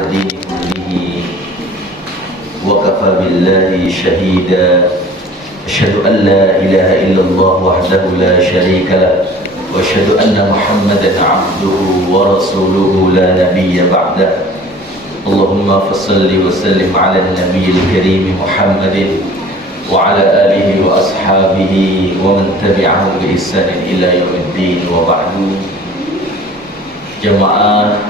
الدين كله وكفى بالله شهيدا أشهد أن لا إله إلا الله وحده لا شريك له وأشهد أن محمدا عبده ورسوله لا نبي بعده اللهم فصل وسلم على النبي الكريم محمد وعلى آله وأصحابه ومن تبعهم بإحسان إلى يوم الدين وبعد. Jemaah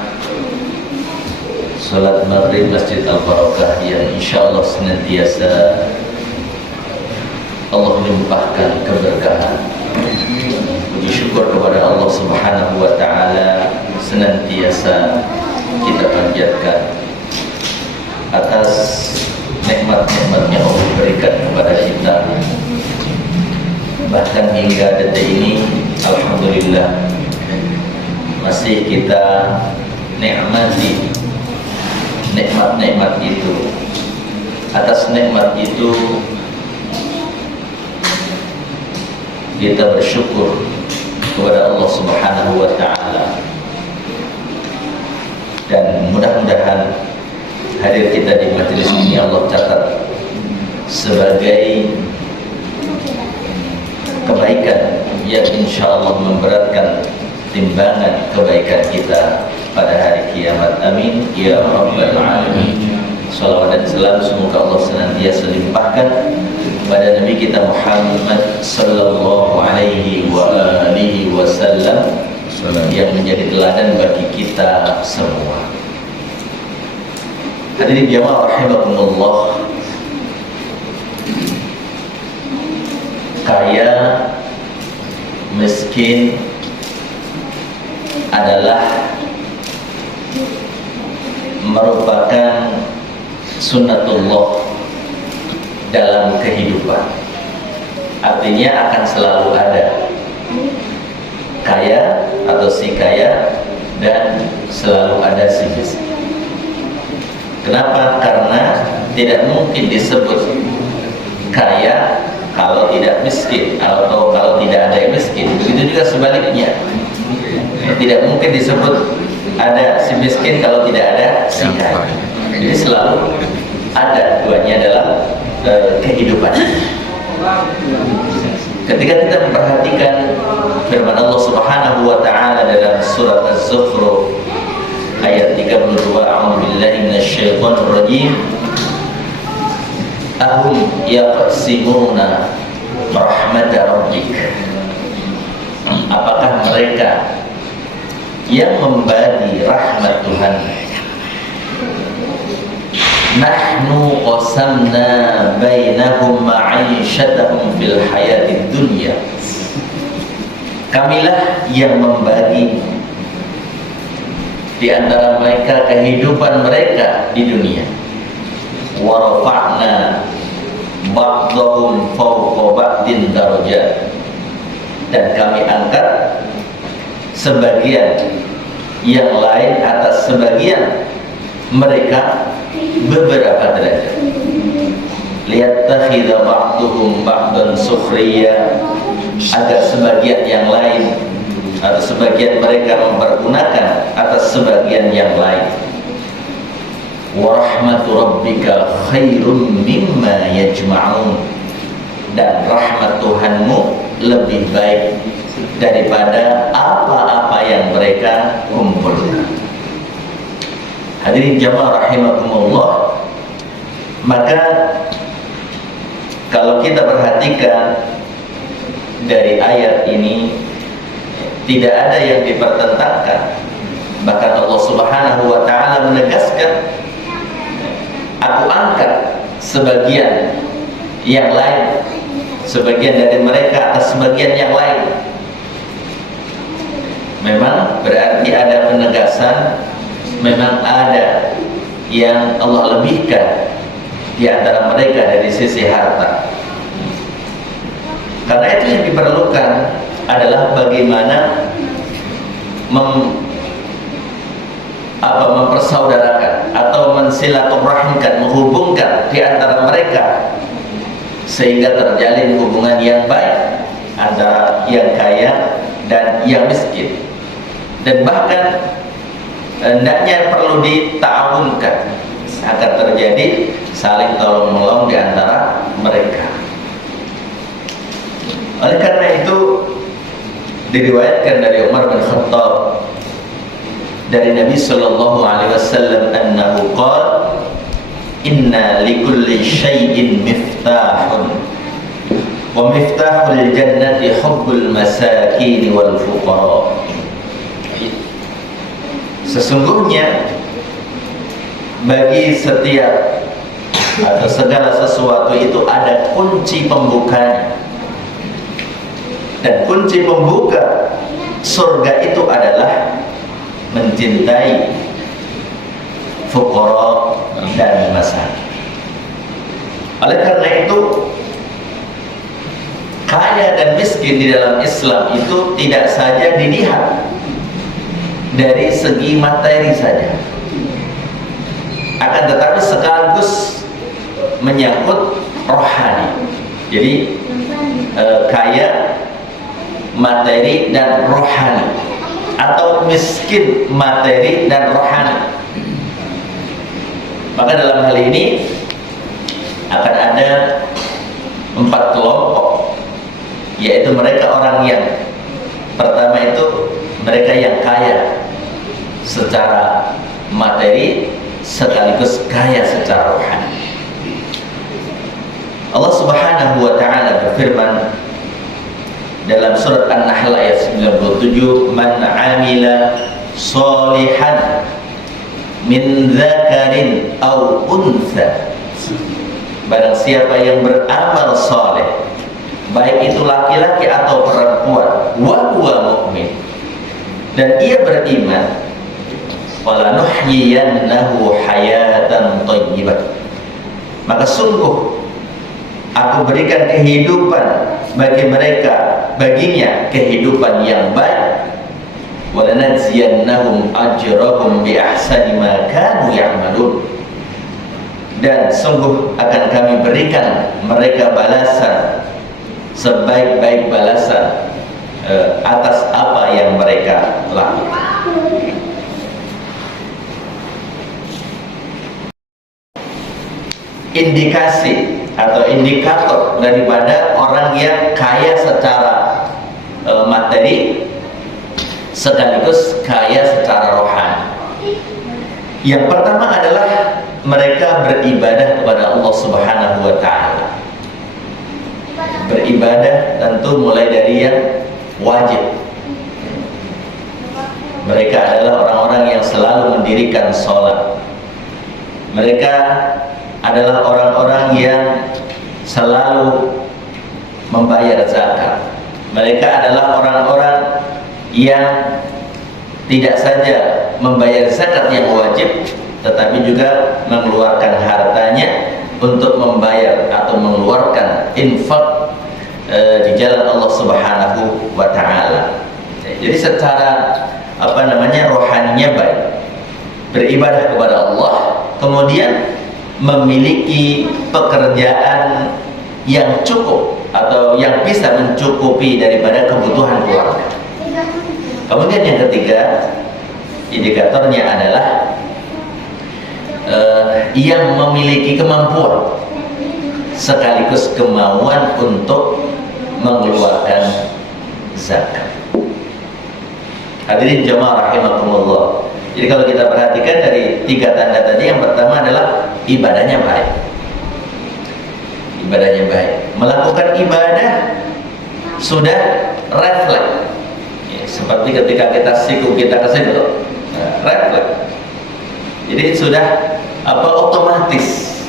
salat maghrib Masjid Al-Barakah yang insyaallah senantiasa Allah limpahkan keberkahan. Puji syukur kepada Allah Subhanahu wa taala senantiasa kita panjatkan atas nikmat-nikmat yang Allah berikan kepada kita. Bahkan hingga detik ini alhamdulillah masih kita nikmati nikmat-nikmat itu. Atas nikmat itu kita bersyukur kepada Allah Subhanahu wa taala. Dan mudah-mudahan hadir kita di majelis ini Allah catat sebagai kebaikan yang insyaallah memberatkan timbangan kebaikan kita pada hari kiamat. Amin ya rabbal alamin. Salawat dan salam semoga Allah senantiasa limpahkan pada Nabi kita Muhammad sallallahu alaihi wa alihi wasallam yang menjadi teladan bagi kita semua. Hadirin jamaah rahimakumullah, kaya miskin adalah merupakan sunnatullah dalam kehidupan. Artinya akan selalu ada kaya atau si kaya dan selalu ada si miskin. Kenapa? Karena tidak mungkin disebut kaya kalau tidak miskin, atau kalau tidak ada yang miskin. Begitu juga sebaliknya, tidak mungkin disebut ada si miskin kalau tidak ada si kaya. Jadi selalu ada duanya dalam kehidupan. Ketika kita memperhatikan firman Allah Subhanahu wa taala dalam surat Az-Zukhruf ayat 32, a'udzubillahi minasyaitonir rajim, ahum yaqsimuna rahmat rabbik, apakah mereka yang membagi rahmat Tuhan? Nahnu qasamna bainahum ma'isyatahum fil hayatid dunya, kamilah yang membagi di antara mereka kehidupan mereka di dunia. Wa rafa'na ba'dahum fawqa ba'din darajat, dan kami angkat sebagian yang lain atas sebagian mereka beberapa derajat. Liyattakhidha ba'duhum ba'dan sukhriya, agar sebagian yang lain atau sebagian mereka mempergunakan atas sebagian yang lain. Wa rahmatu rabbika khairum mimma yajma'un, dan rahmat Tuhanmu lebih baik daripada apa-apa yang mereka kumpulkan. Hadirin jamaah rahimakumullah, maka kalau kita perhatikan dari ayat ini, tidak ada yang dipertentangkan. Bahkan Allah Subhanahu wa taala menegaskan, aku angkat sebagian yang lain, sebagian dari mereka atas sebagian yang lain. Memang berarti ada penegasan, memang ada yang Allah lebihkan di antara mereka dari sisi harta. Karena itu yang diperlukan adalah bagaimana mempersaudarakan atau mensilaturahimkan, menghubungkan di antara mereka sehingga terjalin hubungan yang baik antara yang kaya dan yang miskin. Dan bahkan hendaknya perlu dita'awunkan agar terjadi saling tolong menolong di antara mereka. Oleh karena itu diriwayatkan dari Umar bin Khattab dari Nabi sallallahu alaihi wasallam annahu qala inna likulli syai'in miftahun wa miftahul jannati hubbul masakin wal fuqara. Sesungguhnya bagi setiap atau segala sesuatu itu ada kunci pembukanya, dan kunci pembuka surga itu adalah mencintai fuqara dan masakin. Oleh karena itu kaya dan miskin di dalam Islam itu tidak saja dilihat dari segi materi saja, akan tetapi sekaligus menyangkut rohani. Jadi kaya materi dan rohani, atau miskin materi dan rohani. Maka dalam hal ini akan ada 4 kelompok, yaitu mereka orang yang pertama itu mereka yang kaya secara materi sekaligus kaya secara rohani. Allah Subhanahu wa taala berfirman dalam surat An-Nahl ayat 97, "Man 'amila sholihan min dzakarin aw untha." Barang siapa yang beramal soleh, baik itu laki-laki atau perempuan, wa huwa mu'min, dan ia beriman, falanuhyiyannahu hayatan thayyibah, maka sungguh aku berikan kehidupan bagi mereka, baginya kehidupan yang baik, walanajziyannahum ajrahum bi ahsani ma kanu ya'malun, dan sungguh akan kami berikan mereka balasan sebaik-baik balasan atas apa yang mereka lakukan. Indikasi atau indikator daripada orang yang kaya secara materi sekaligus kaya secara rohani. Yang pertama adalah mereka beribadah kepada Allah Subhanahu wa taala. Beribadah tentu mulai dari yang wajib. Mereka adalah orang-orang yang selalu mendirikan sholat. Mereka adalah orang-orang yang selalu membayar zakat. Mereka adalah orang-orang yang tidak saja membayar zakat yang wajib, tetapi juga mengeluarkan hartanya untuk membayar atau mengeluarkan infak di jalan Allah Subhanahu wa taala. Jadi secara rohaninya baik, beribadah kepada Allah, kemudian memiliki pekerjaan yang cukup atau yang bisa mencukupi daripada kebutuhan keluarga. Kemudian yang ketiga, indikatornya adalah yang memiliki kemampuan sekaligus kemauan untuk mengeluarkan zakat. Hadirin jamaah rahimakumullah. Jadi kalau kita perhatikan dari 3 tanda tadi, yang pertama adalah ibadahnya baik. Ibadahnya baik. Melakukan ibadah sudah refleks. Ya, seperti ketika kita siku kita ke situ, refleks. Jadi sudah otomatis.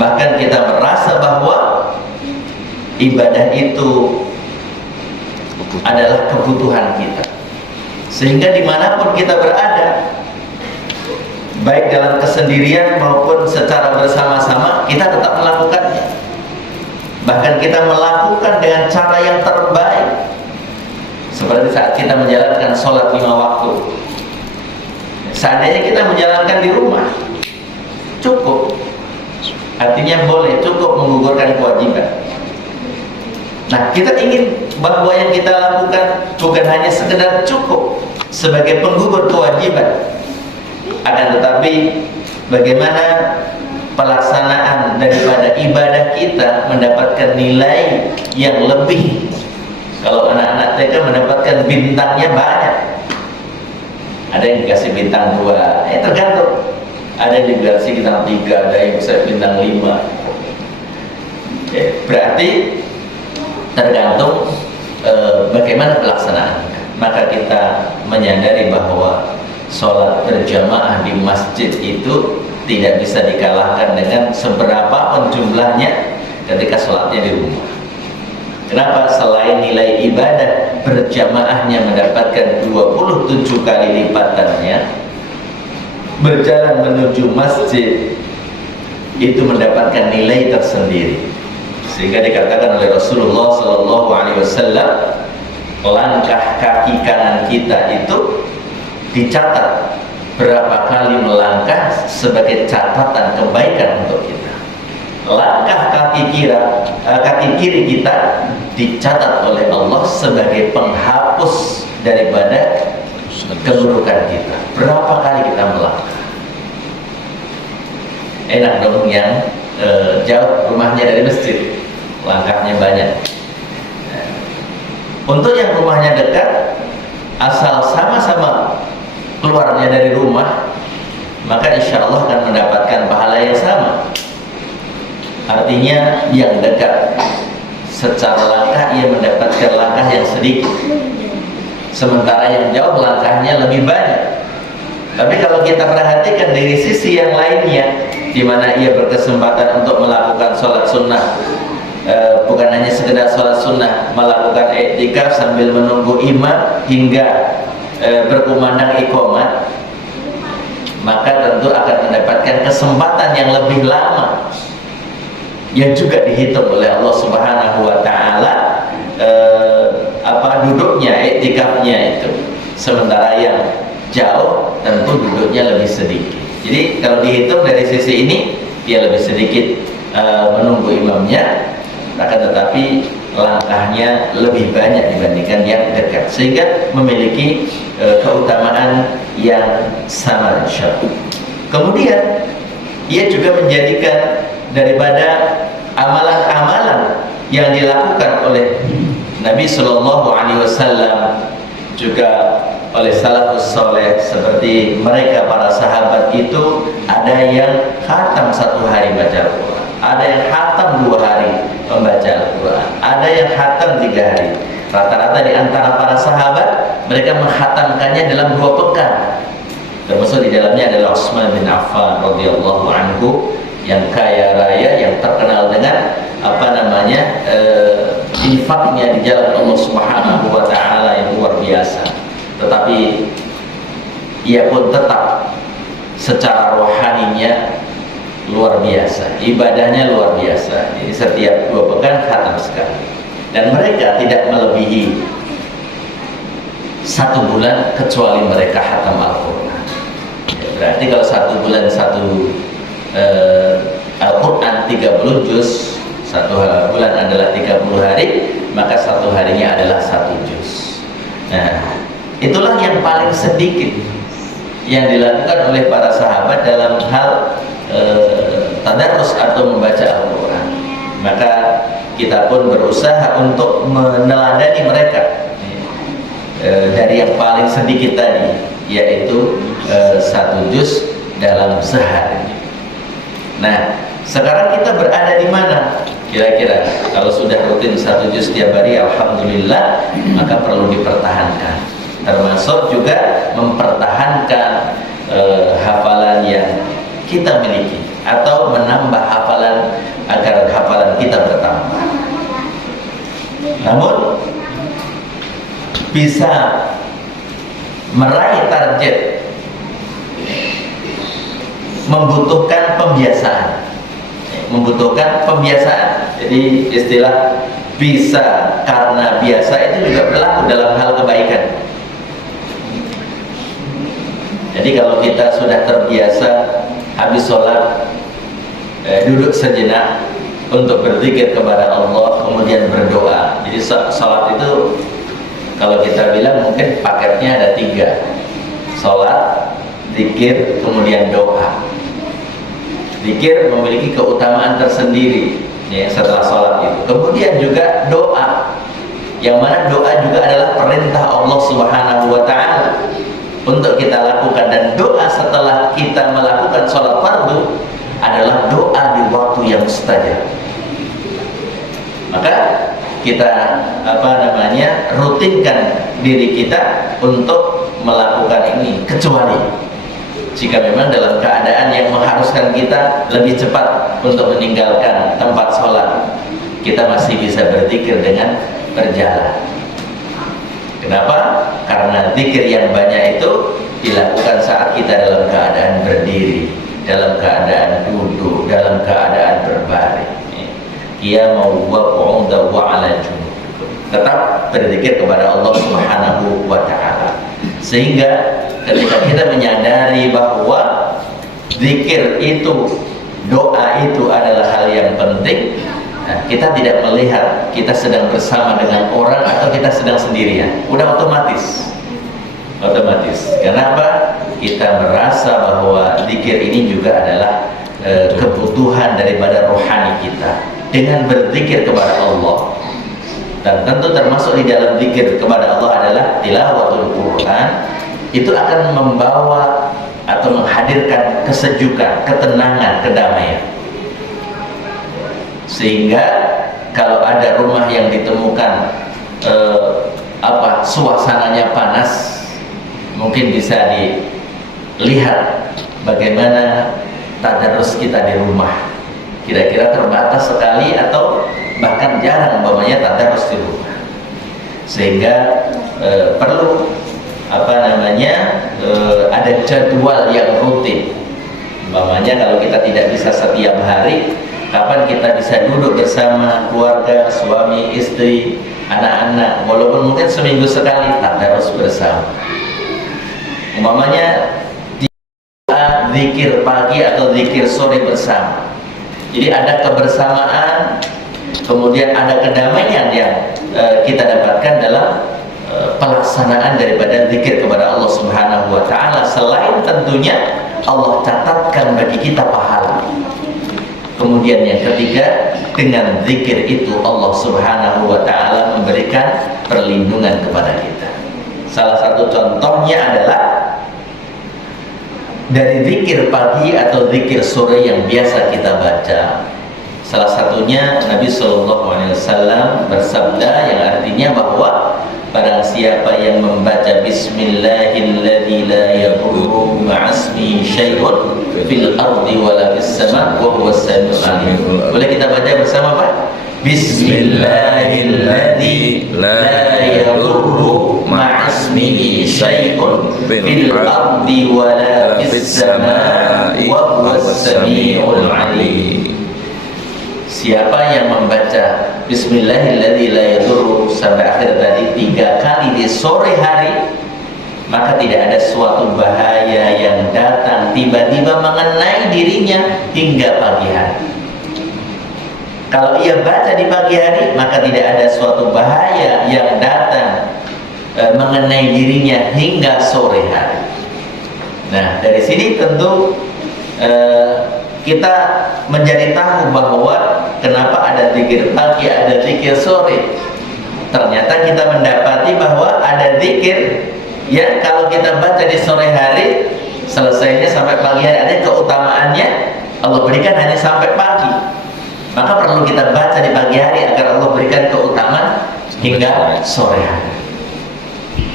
Bahkan kita merasa bahwa ibadah itu adalah kebutuhan kita, sehingga dimanapun kita berada, baik dalam kesendirian maupun secara bersama-sama, kita tetap melakukannya. Bahkan kita melakukan dengan cara yang terbaik, seperti saat kita menjalankan sholat 5 waktu. Seandainya kita menjalankan di rumah, cukup, artinya boleh, cukup menggugurkan kewajiban. Nah, kita ingin bahwa yang kita lakukan bukan hanya sekedar cukup, sebagai penggugur kewajiban. Akan tetapi bagaimana pelaksanaan daripada ibadah kita mendapatkan nilai yang lebih. Kalau anak-anak TK mendapatkan bintangnya banyak, ada yang dikasih bintang 2, tergantung. Ada yang dikasih bintang 3, ada yang bisa bintang 5. Berarti tergantung bagaimana pelaksanaan. Maka kita menyadari bahwa sholat berjamaah di masjid itu tidak bisa dikalahkan dengan seberapa jumlahnya ketika sholatnya di rumah. Kenapa? Selain nilai ibadah berjamaahnya mendapatkan 27 kali lipatannya, berjalan menuju masjid itu mendapatkan nilai tersendiri. Sehingga dikatakan oleh Rasulullah SAW, langkah kaki kanan kita itu dicatat berapa kali melangkah sebagai catatan kebaikan untuk kita. Langkah kaki kiri kita dicatat oleh Allah sebagai penghapus daripada keburukan kita. Berapa kali kita melangkah? Enak dong yang jauh rumahnya dari masjid, langkahnya banyak. Untuk yang rumahnya dekat, asal sama-sama keluarnya dari rumah, maka insya Allah akan mendapatkan pahala yang sama. Artinya yang dekat secara langkah ia mendapatkan langkah yang sedikit, sementara yang jauh langkahnya lebih banyak. Tapi kalau kita perhatikan dari sisi yang lainnya, di mana ia berkesempatan untuk melakukan sholat sunnah, bukan hanya sekedar sholat sunnah, melakukan i'tikaf sambil menunggu imam hingga berkumandang iqamat, maka tentu akan mendapatkan kesempatan yang lebih lama, yang juga dihitung oleh Allah Subhanahu wa Ta'ala duduknya, i'tikafnya itu. Sementara yang jauh tentu duduknya lebih sedikit. Jadi kalau dihitung dari sisi ini, dia lebih sedikit menunggu imamnya, akan tetapi langkahnya lebih banyak dibandingkan yang dekat, sehingga memiliki keutamaan yang sama insyaallah. Kemudian ia juga menjadikan daripada amalan-amalan yang dilakukan oleh Nabi Shallallahu Alaihi Wasallam, juga oleh salafus saleh seperti mereka para sahabat itu, ada yang khatam 1 hari baca Al-Quran, ada yang khatam 2 hari membaca Al-Quran, ada yang khatam 3 hari. Rata-rata di antara para sahabat mereka menghatamkannya dalam 2 pekan. Termasuk di dalamnya adalah Utsman bin Affan radhiyallahu anhu, yang kaya raya, yang terkenal dengan infaknya di jalan Allah Subhanahu wa Ta'ala yang luar biasa. Tetapi ia pun tetap secara rohaninya luar biasa, ibadahnya luar biasa. Jadi setiap 2 pekan khatam sekali, dan mereka tidak melebihi 1 bulan kecuali mereka khatam Al-Quran. Berarti kalau 1 bulan 1 Al-Quran 30 juz, 1 bulan adalah 30 hari, maka 1 harinya adalah 1 juz. Nah, itulah yang paling sedikit yang dilakukan oleh para sahabat dalam hal tadarus atau membaca Al-Quran. Maka kita pun berusaha untuk meneladani mereka dari yang paling sedikit tadi, yaitu 1 juz dalam sehari. Nah, sekarang kita berada di mana? Kira-kira kalau sudah rutin 1 juz tiap hari, alhamdulillah, maka perlu dipertahankan. Termasuk juga mempertahankan hafalan yang kita miliki, atau menambah hafalan agar hafalan kita bertambah. Namun bisa meraih target membutuhkan pembiasaan. Jadi istilah bisa karena biasa itu juga berlaku dalam hal kebaikan. Jadi kalau kita sudah terbiasa habis sholat duduk sejenak untuk berzikir kepada Allah, kemudian berdoa. Jadi sholat itu Kalau kita bilang mungkin paketnya ada 3: sholat, zikir, kemudian doa. Zikir memiliki keutamaan tersendiri ya, setelah sholat itu. Kemudian juga doa, yang mana doa juga adalah perintah Allah Subhanahu wa Ta'ala untuk kita lakukan. Dan doa setelah kita melakukan sholat fardu adalah doa di waktu yang mustajab. Maka kita rutinkan diri kita untuk melakukan ini, kecuali jika memang dalam keadaan yang mengharuskan kita lebih cepat untuk meninggalkan tempat sholat, kita masih bisa berzikir dengan berjalan. Kenapa? Karena zikir yang banyak itu dilakukan saat kita dalam keadaan berdiri, dalam keadaan duduk, dalam keadaan berbaring. Qiyamau wa qu'udan wa 'ala junub. Tetap berzikir kepada Allah Subhanahu wa Ta'ala. Sehingga ketika kita menyadari bahwa zikir itu, doa itu adalah hal yang penting, nah, kita tidak melihat kita sedang bersama dengan orang atau kita sedang sendirian. Udah otomatis. Kenapa? Kita merasa bahwa zikir ini juga adalah kebutuhan daripada rohani kita. Dengan berzikir kepada Allah, dan tentu termasuk di dalam zikir kepada Allah adalah tilawatul Quran, itu akan membawa atau menghadirkan kesejukan, ketenangan, kedamaian. Sehingga kalau ada rumah yang ditemukan suasananya panas, mungkin bisa dilihat bagaimana tadarus kita di rumah. Kira-kira terbatas sekali atau bahkan jarang umpamanya tadarus di rumah. Sehingga perlu ada jadwal yang rutin. Umpamanya kalau kita tidak bisa setiap hari, kapan kita bisa duduk bersama keluarga, suami, istri, anak-anak, walaupun mungkin seminggu sekali tadarus bersama. Umpamanya zikir pagi atau zikir sore bersama. Jadi ada kebersamaan, kemudian ada kedamaian yang kita dapatkan dalam pelaksanaan daripada zikir kepada Allah Subhanahu wa Ta'ala. Selain tentunya Allah catatkan bagi kita pahala. Kemudian yang ketiga, dengan zikir itu Allah Subhanahu wa Ta'ala memberikan perlindungan kepada kita. Salah satu contohnya adalah dari zikir pagi atau zikir sore yang biasa kita baca. Salah satunya Nabi SAW bersabda yang artinya bahwa barang siapa yang membaca Bismillahilladzi la yadurru ma'asmi syai'un fil ardi wala fis sama' wa huwas samiul alim. Boleh kita baca bersama Pak? Bismillahilladzi la yadurru ma'asmihi syai'un fil ardi wala fis sama'i wa huwas samiul alim. Siapa yang membaca Bismillahilladzi la yadurru sampai akhir tadi 3 kali di sore hari, maka tidak ada suatu bahaya yang datang tiba-tiba mengenai dirinya hingga pagi hari. Kalau ia baca di pagi hari, maka tidak ada suatu bahaya yang datang mengenai dirinya hingga sore hari. Nah, dari sini tentu kita menjadi tahu bahwa kenapa ada zikir pagi, ada zikir sore. Ternyata kita mendapati bahwa ada zikir yang kalau kita baca di sore hari, selesainya sampai pagi hari, ada keutamaannya Allah berikan hanya sampai pagi. Maka perlu kita baca di pagi hari agar Allah berikan keutamaan hingga sore hari.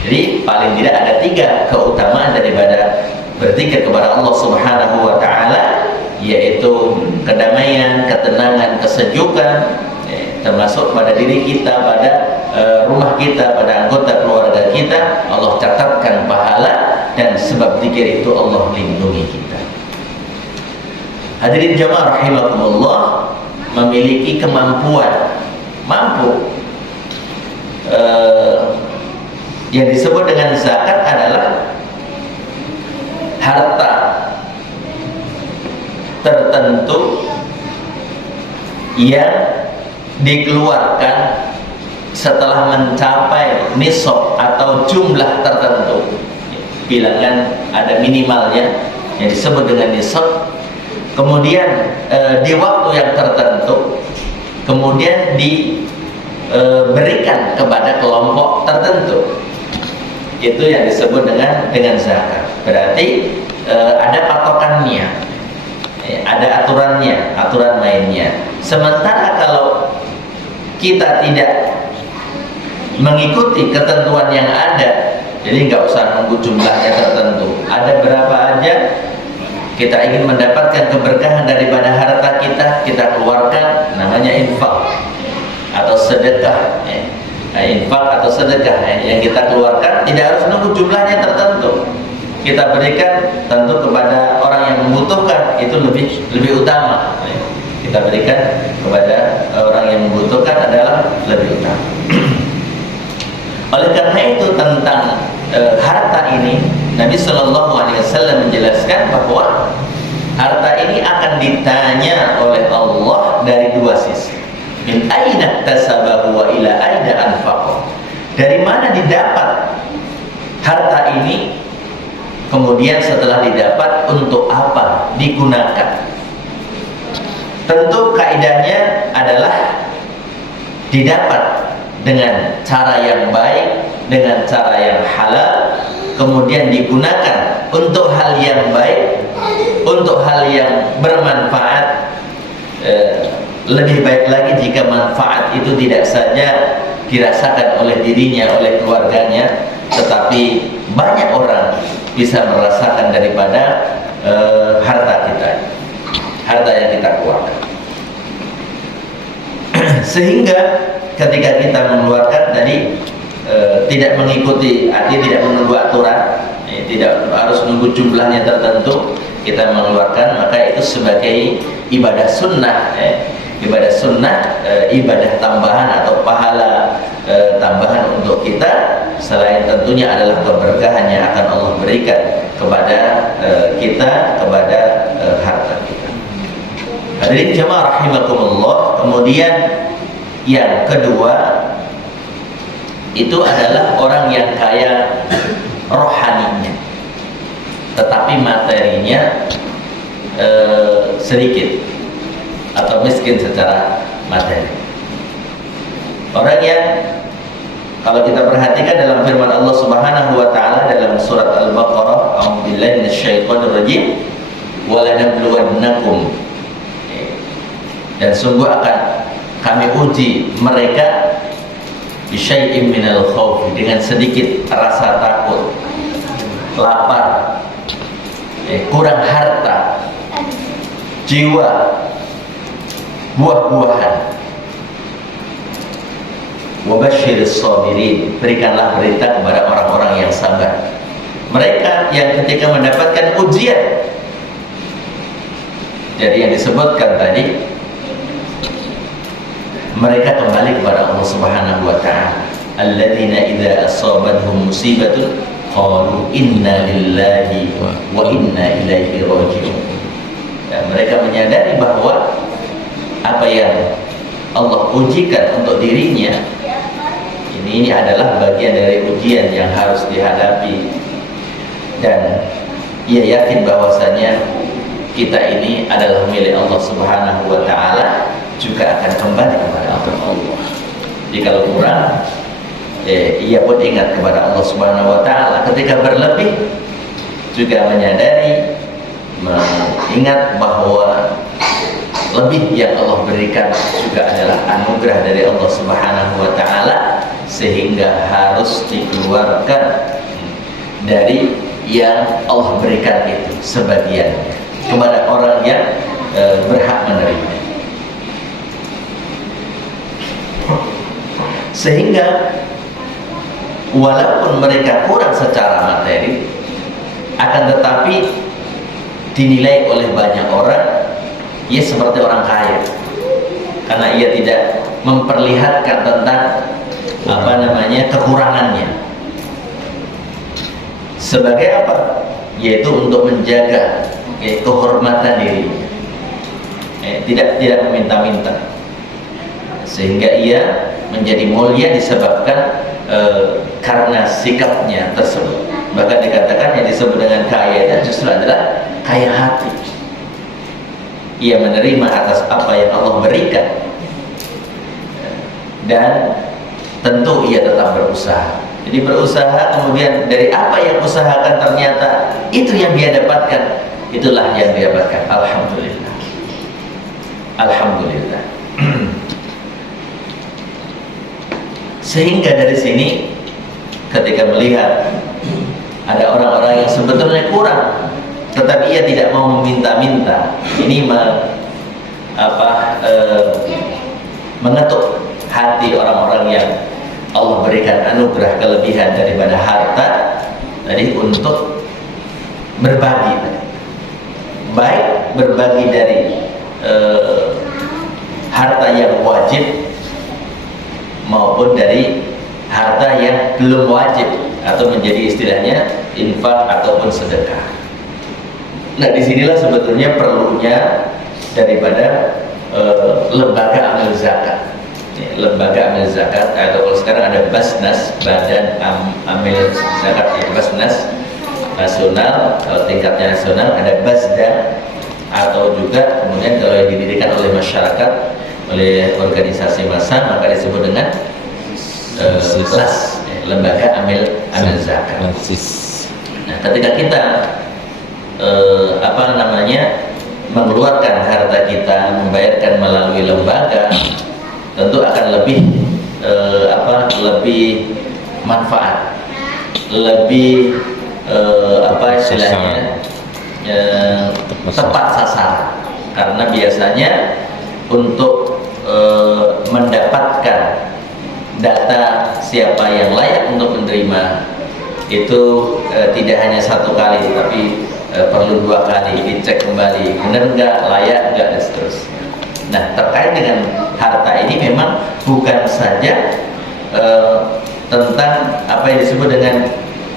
Jadi paling tidak ada 3 keutamaan daripada berzikir kepada Allah Subhanahu wa Ta'ala, yaitu kedamaian, ketenangan, kesejukan, termasuk pada diri kita, pada rumah kita, pada anggota keluarga kita. Allah catatkan pahala, dan sebab zikir itu Allah lindungi kita. Hadirin jamaah rahimakumullah, memiliki kemampuan, yang disebut dengan zakat adalah harta tertentu yang dikeluarkan setelah mencapai nisab atau jumlah tertentu, bilangan ada minimalnya yang disebut dengan nisab, kemudian di waktu yang tertentu, kemudian diberikan kepada kelompok tertentu, itu yang disebut dengan zakat. Berarti ada patokannya, ada aturannya, aturan mainnya. Sementara kalau kita tidak mengikuti ketentuan yang ada, jadi nggak usah nunggu jumlahnya tertentu, ada berapa aja, kita ingin mendapatkan keberkahan daripada harta kita, kita keluarkan, namanya infak atau sedekah. Infak atau sedekah yang kita keluarkan tidak harus nunggu jumlahnya tertentu, kita berikan tentu kepada orang yang membutuhkan, itu lebih utama. Kita berikan kepada orang yang membutuhkan adalah lebih utama. Oleh karena itu tentang harta ini, Nabi Shallallahu Alaihi Wasallam menjelaskan bahwa harta ini akan ditanya oleh Allah dari dua sisi. Min aina tasabahu wa ila aina anfaqah. Dari mana didapat harta ini? Kemudian setelah didapat, untuk apa digunakan? Tentu kaidahnya adalah didapat dengan cara yang baik, dengan cara yang halal, kemudian digunakan untuk hal yang baik, untuk hal yang bermanfaat. Lebih baik lagi jika manfaat itu tidak saja dirasakan oleh dirinya, oleh keluarganya, tetapi banyak orang bisa merasakan daripada harta kita, harta yang kita keluarkan. Sehingga ketika kita mengeluarkan tadi tidak mengikuti, artinya tidak menunggu aturan, tidak harus menunggu jumlahnya tertentu, kita mengeluarkan, maka itu sebagai ibadah sunnah. Ibadah sunnah, ibadah tambahan atau pahala tambahan untuk kita, selain tentunya adalah keberkahan yang akan Allah berikan kepada kita, kepada harta kita. Hadirin jamaah rahimakumullah. Kemudian yang kedua itu adalah orang yang kaya rohaninya, tetapi materinya sedikit atau miskin secara materi. Orang yang, kalau kita perhatikan dalam firman Allah Subhanahu wa taala dalam surat Al-Baqarah, a'udzubillahi minasyaitonir rajim, wa lanabluwannakum, dan sungguh akan kami uji mereka bisyai'im minal khawf, dengan sedikit rasa takut, lapar, kurang harta, jiwa, buah-buahan. Wabashiris sabirin, berikanlah berita kepada orang-orang yang sabar, mereka yang ketika mendapatkan ujian. Jadi yang disebutkan tadi, mereka kembali kepada Allah Subhanahu wa taala. Alladzina idza asabathum musibatun qalu inna lillahi wa inna ilaihi raji'un. Dan mereka menyadari bahwa apa yang Allah ujikan untuk dirinya ini adalah bagian dari ujian yang harus dihadapi, dan ia yakin bahwasanya kita ini adalah milik Allah Subhanahu wa taala, juga akan kembali kepada Allah. Jadi kalau kurang, ia pun ingat kepada Allah Subhanahu wa taala. Ketika berlebih, juga menyadari, mengingat bahwa lebih yang Allah berikan juga adalah anugerah dari Allah Subhanahu wa taala, sehingga harus dikeluarkan dari yang Allah berikan itu sebagian kepada orang yang berhak menerima. Sehingga walaupun mereka kurang secara materi, akan tetapi dinilai oleh banyak orang ia seperti orang kaya, karena ia tidak memperlihatkan tentang kekurangannya. Sebagai apa? Yaitu untuk menjaga kehormatan diri, tidak meminta-minta. sehingga ia menjadi mulia disebabkan karena sikapnya tersebut. Bahkan dikatakan yang disebut dengan kaya itu justru adalah kaya hati. Ia menerima atas apa yang Allah berikan, dan tentu ia tetap berusaha. Jadi berusaha, kemudian dari apa yang usahakan ternyata itu yang dia dapatkan, itulah yang dia dapatkan. Alhamdulillah, alhamdulillah. Sehingga dari sini ketika melihat ada orang-orang yang sebetulnya kurang, tetapi ia tidak mau meminta-minta, ini mengetuk hati orang-orang yang Allah berikan anugerah kelebihan daripada harta tadi untuk berbagi, baik berbagi dari harta yang wajib maupun dari harta yang belum wajib, atau menjadi istilahnya infak ataupun sedekah. Nah, disinilah sebetulnya perlunya daripada lembaga amil zakat. Lembaga amil zakat, atau kalau sekarang ada Basnas, Badan Amil Zakat, ya, Basnas nasional. Kalau tingkatnya nasional ada Basda, atau juga kemudian kalau yang didirikan oleh masyarakat, oleh organisasi massa, maka disebut dengan LAS, lembaga amil zakat. Nah, ketika kita mengeluarkan harta kita, membayarkan melalui lembaga, tentu akan lebih lebih manfaat, lebih istilahnya tepat sasaran. Karena biasanya untuk mendapatkan data siapa yang layak untuk menerima itu tidak hanya satu kali, tapi perlu 2 kali dicek kembali, benar nggak, layak nggak, dan seterusnya. Nah, terkait dengan harta ini memang bukan saja tentang apa yang disebut dengan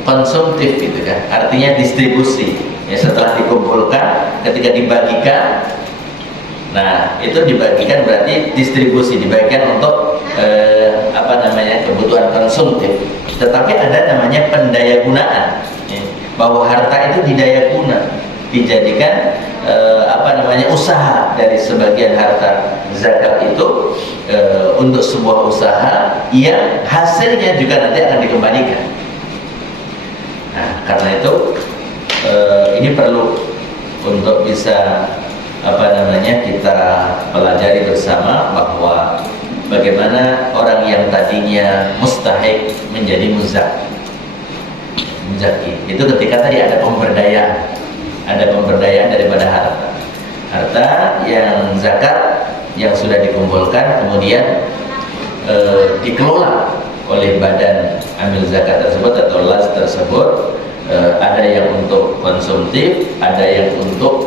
konsumtif gitu kan, artinya distribusi. Ya, setelah dikumpulkan, ketika dibagikan, nah itu dibagikan berarti distribusi, dibagikan untuk kebutuhan konsumtif. Tetapi ada namanya pendayagunaan, ya, bahwa harta itu didayaguna, dijadikan usaha. Dari sebagian harta zakat itu untuk sebuah usaha yang hasilnya juga nanti akan dikembalikan. Nah, karena itu ini perlu untuk bisa kita pelajari bersama bahwa bagaimana orang yang tadinya mustahik menjadi muzaki. Itu ketika tadi ada pemberdayaan daripada harta yang zakat yang sudah dikumpulkan, kemudian dikelola oleh badan amil zakat tersebut atau LAS tersebut. Ada yang untuk konsumtif, ada yang untuk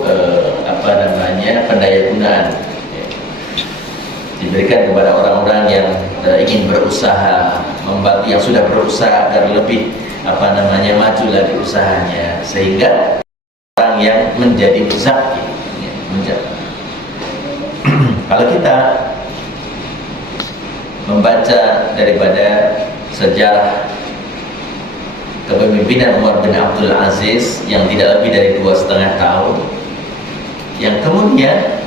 pendayagunaan, diberikan kepada orang-orang yang ingin berusaha, membantu yang sudah berusaha agar lebih maju lagi usahanya, sehingga orang yang menjadi muzaki. Kalau kita membaca daripada sejarah kepemimpinan Umar bin Abdul Aziz yang tidak lebih dari 2,5 tahun, yang kemudian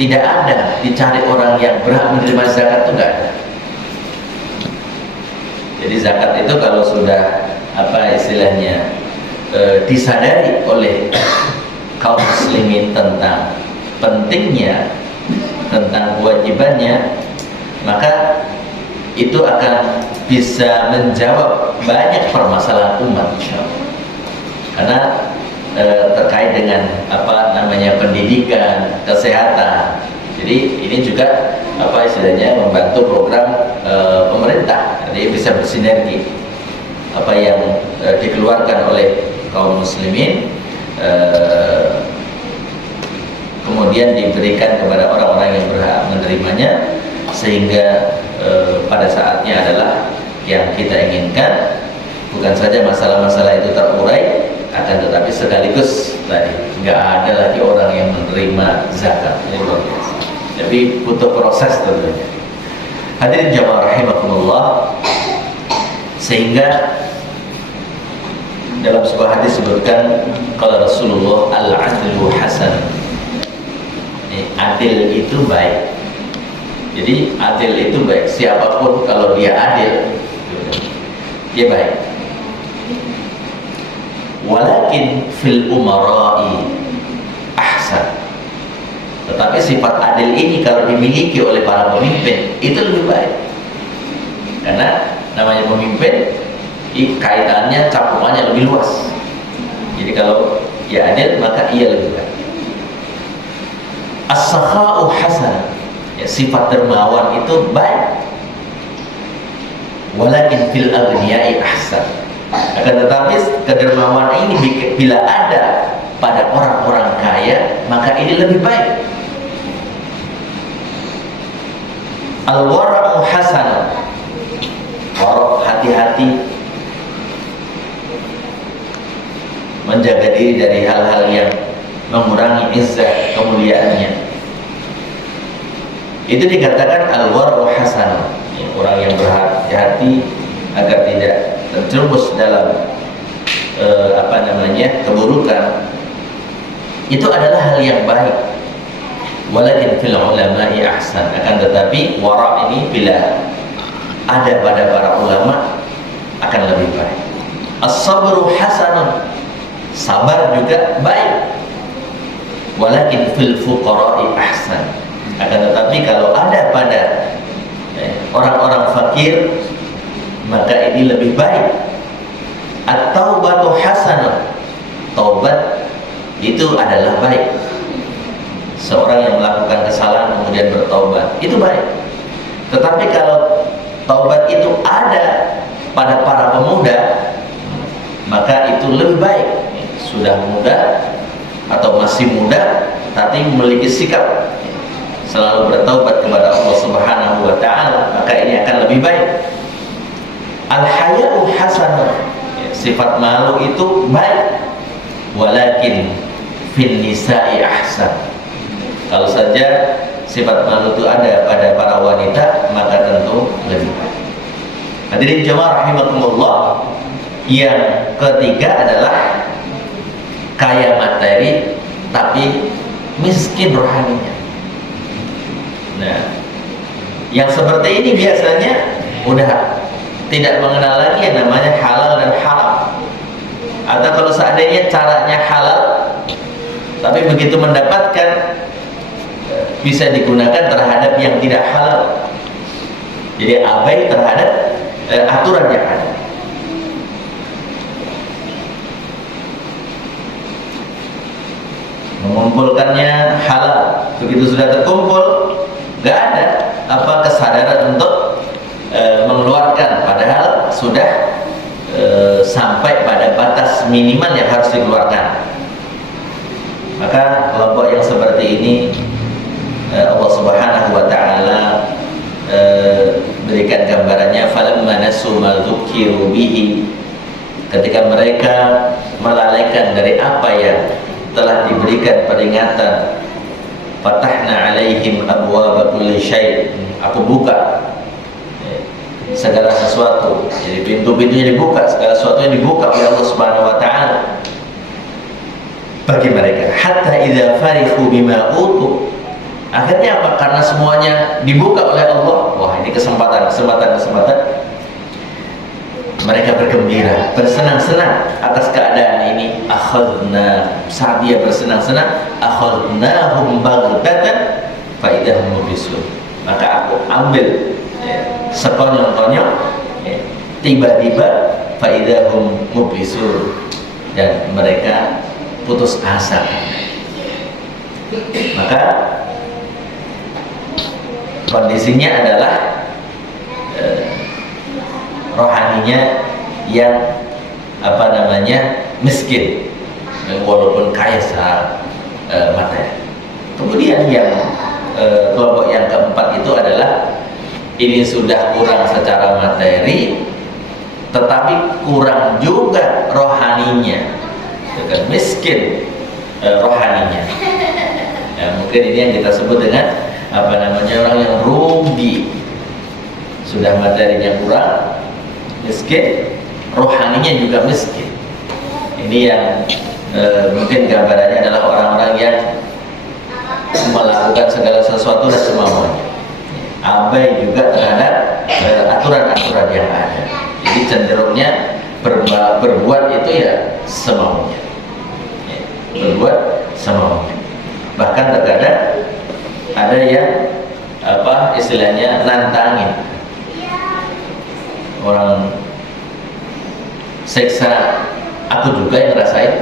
tidak ada dicari orang yang berhak menerima zakat, itu enggak ada. Jadi zakat itu kalau sudah disadari oleh kaum muslimin tentang pentingnya, tentang kewajibannya, maka itu akan bisa menjawab banyak permasalahan umat, insyaallah. Karena terkait dengan pendidikan, kesehatan. Jadi ini juga membantu program pemerintah. Jadi bisa bersinergi apa yang dikeluarkan oleh kaum muslimin, kemudian diberikan kepada orang-orang yang berhak menerimanya, sehingga pada saatnya adalah yang kita inginkan bukan saja masalah-masalah itu terurai, akan tetapi sekaligus tadi nggak ada lagi orang yang menerima zakat. Ini luar biasa. Jadi butuh proses tentunya. Hadirin jamaah rahimakumullah, sehingga dalam sebuah hadis sebutkan kalau Rasulullah al-adlu hasan, adil itu baik. Jadi adil itu baik, siapapun kalau dia adil dia baik. Walakin fil umara'i ahsan, tetapi sifat adil ini kalau dimiliki oleh para pemimpin itu lebih baik, karena namanya pemimpin kaitannya, cakupannya lebih luas. Jadi kalau ia adil maka ia lebih baik. As-sakha'u hasan, sifat dermawan itu baik. Walakin fil aghniyai ahsan, akan tetapi kedermawan ini bila ada pada orang-orang kaya maka ini lebih baik. Al-wara'u hasan, wara' hati-hati, menjaga diri dari hal-hal yang mengurangi izzah kemuliaannya. Itu dikatakan al-wara'u hasan, orang yang berhati-hati agar tidak terjerumus dalam keburukan. Itu adalah hal yang baik. Walakin fil ulama'i ahsan, akan tetapi wara' ini bila ada pada para ulama akan lebih baik. As-sabru hasanun, sabar juga baik. Walakin fil fuqara'i ahsan, akan tetapi kalau ada pada orang-orang fakir maka ini lebih baik. At-taubatu hasanah, taubat itu adalah baik. Seorang yang melakukan kesalahan kemudian bertaubat itu baik. Tetapi kalau taubat itu ada pada para pemuda maka itu lebih baik. Sudah muda atau masih muda tapi memiliki sikap selalu bertaubat kepada Allah Subhanahu wa taala, maka ini akan lebih baik. Al-haya'u hasanah, sifat malu itu baik. Walakin fin nisa'i ahsan, kalau saja sifat malu itu ada pada para wanita maka tentu lebih baik. Hadirin jamaah rahimakumullah, yang ketiga adalah kaya materi tapi miskin rohaninya. Nah, yang seperti ini biasanya udah tidak mengenal lagi yang namanya halal dan haram. Atau kalau seandainya caranya halal, tapi begitu mendapatkan bisa digunakan terhadap yang tidak halal. Jadi abai terhadap aturan yang ada. Mengumpulkannya halal, begitu sudah terkumpul nggak ada kesadaran untuk mengeluarkan, padahal sudah sampai pada batas minimal yang harus dikeluarkan. Maka kelompok yang seperti ini Allah Subhanahu wa taala berikan gambarannya, falamma nasu ma dzukiru bihi, ketika mereka melalaikan dari apa yang telah diberikan peringatan, fatahna alaihim abwaaba kulli syai', aku buka segala sesuatu, jadi pintu-pintunya dibuka, segala sesuatu yang dibuka oleh Allah Subhanahu wa taala bagi mereka. Hatta idza farihu bima utu, akhirnya apa? Karena semuanya dibuka oleh Allah, wah ini kesempatan. Mereka bergembira, bersenang-senang atas keadaan ini. Akhadna, saat dia bersenang-senang, akhadnahum baghtatan fa idahum mublisun, maka aku ambil sekonyong-konyong, tiba-tiba fa idahum mublisun, dan mereka putus asa. Maka kondisinya adalah rohaninya yang miskin, walaupun kaya secara materi. Kemudian yang kelompok yang keempat itu adalah ini sudah kurang secara materi tetapi kurang juga rohaninya, dengan miskin rohaninya. Ya, mungkin ini yang kita sebut dengan orang yang rugi sudah materinya kurang, miskin, rohaninya juga miskin. Ini yang mungkin gambarannya adalah orang-orang yang melakukan segala sesuatu dan semaunya, abai juga terhadap aturan-aturan yang ada. Jadi cenderungnya berbuat itu ya semaunya, berbuat semaunya. Bahkan terkadang ada yang istilahnya nantangin orang, seksa aku juga yang rasain,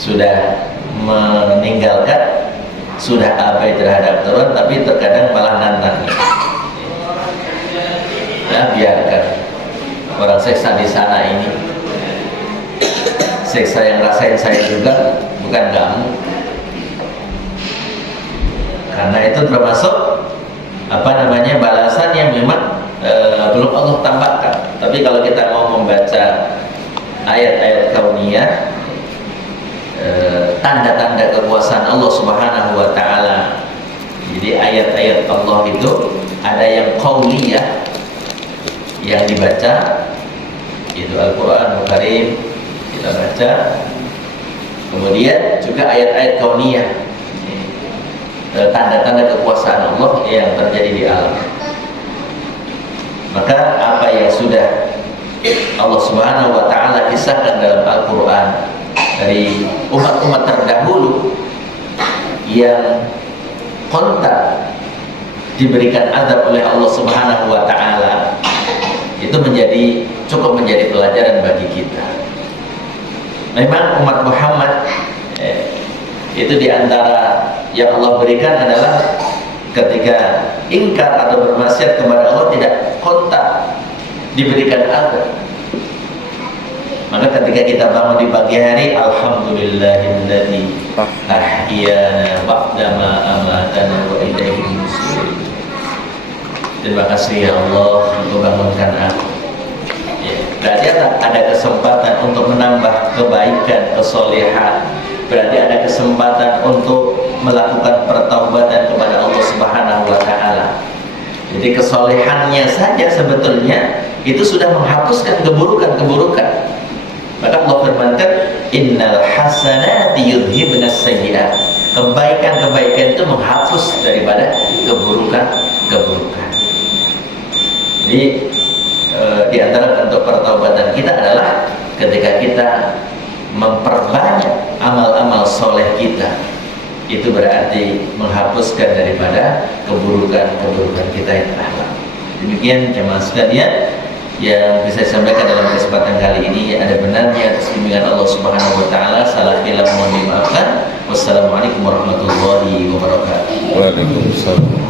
sudah meninggalkan, sudah abai terhadap aturan, tapi terkadang malah nantang. Ya, biarkan orang seksa di sana ini, seksa yang rasain saya juga, bukan kamu. Karena itu termasuk balasan yang memang belum Allah tambahkan. Tapi kalau kita mau membaca ayat-ayat kauniyah, tanda-tanda kekuasaan Allah Subhanahu wa taala. Jadi ayat-ayat Allah itu ada yang qauliyah yang dibaca, itu Al-Qur'anul Karim kita baca. Kemudian juga ayat-ayat kauniyah, tanda-tanda kekuasaan Allah yang terjadi di alam. Maka apa yang sudah Allah Subhanahu wa taala kisahkan dalam Al-Qur'an dari umat-umat terdahulu yang kontak diberikan azab oleh Allah Subhanahu wa taala, itu cukup menjadi pelajaran bagi kita. Memang umat Muhammad itu diantara yang Allah berikan adalah ketika ingkar atau bermaksiat kepada Allah tidak kontak diberikan azab. Maka ketika kita bangun di pagi hari, alhamdulillahilladzi ahyana ba'da ma amatana wa ilaihi nusyur. Terima kasih ya Allah untuk bangunkan aku. Ya, berarti ada kesempatan untuk menambah kebaikan, kesolehan. Berarti ada kesempatan untuk melakukan pertaubatan kepada Allah Subhanahu wa taala. Jadi kesolehannya saja sebetulnya itu sudah menghapuskan keburukan-keburukan. Maka Allah firmankan, innal hasanati yudhibnas sayyi'at. Kebaikan-kebaikan itu menghapus daripada keburukan-keburukan. Jadi di antara bentuk pertaubatan kita adalah ketika kita memperbanyak amal-amal soleh kita. Itu berarti menghapuskan daripada keburukan-keburukan kita yang telah lalu. Demikian jemaah sekalian yang bisa saya sampaikan dalam kesempatan kali ini. Ada benarnya atas bimbingan Allah Subhanahu wa taala, salah khilaf mohon dimaafkan. Wassalamualaikum warahmatullahi wabarakatuh. Waalaikumsalam.